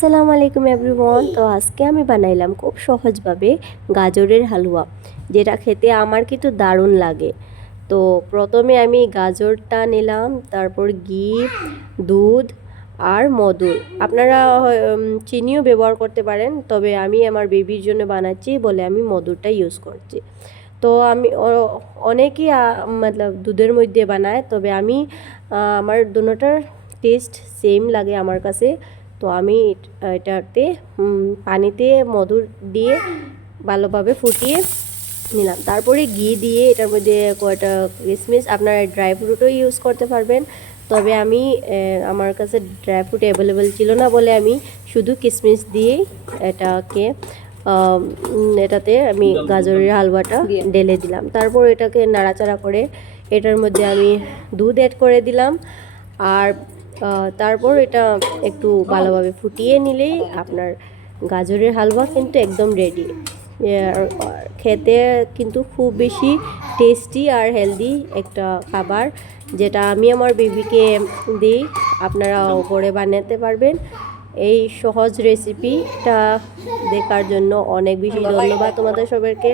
আসসালামু আলাইকুম এভরিওয়ান তো আজকে আমি বানাইলাম খুব সহজভাবে গাজরের হালুয়া, যেটা খেতে আমার কিন্তু দারুণ লাগে। তো প্রথমে আমি গাজরটা নিলাম, তারপর ঘি, দুধ আর মধু। আপনারা চিনিও ব্যবহার করতে পারেন, তবে আমি আমার বেবির জন্য বানাচ্ছি বলে আমি মধুরটা ইউজ করছি। তো আমি অনেকেই মতলব দুধের মধ্যে বানায়, তবে আমি আমার দুটোটার টেস্ট সেম লাগে আমার কাছে। তো আমি এটাতে পানিতে মধুর দিয়ে ভালোভাবে ফুটিয়ে নিলাম। তারপরে ঘি দিয়ে এটার মধ্যে কয়টা কিশমিশ আপনারা ড্রাই ফ্রুটও ইউজ করতে পারবেন। তবে আমি আমার কাছে ড্রাই ফ্রুট অ্যাভেলেবেল ছিল না বলে আমি শুধু কিশমিশ দিয়েই এটাকে এটাতে আমি গাজরের হালুয়াটা ঢেলে দিলাম। তারপর এটাকে নাড়াচাড়া করে এটার মধ্যে আমি দুধ অ্যাড করে দিলাম। আর তারপর এটা একটু ভালোভাবে ফুটিয়ে নিলেই আপনার গাজরের হালুয়া কিন্তু একদম রেডি খেতে কিন্তু খুব বেশি টেস্টি আর হেলদি একটা খাবার যেটা আমি আমার বেবিকে দিই। আপনারা করে বানাতে পারবেন। এই সহজ রেসিপিটা দেখার জন্য অনেক বেশি ধন্যবাদ তোমাদের সবাইকে।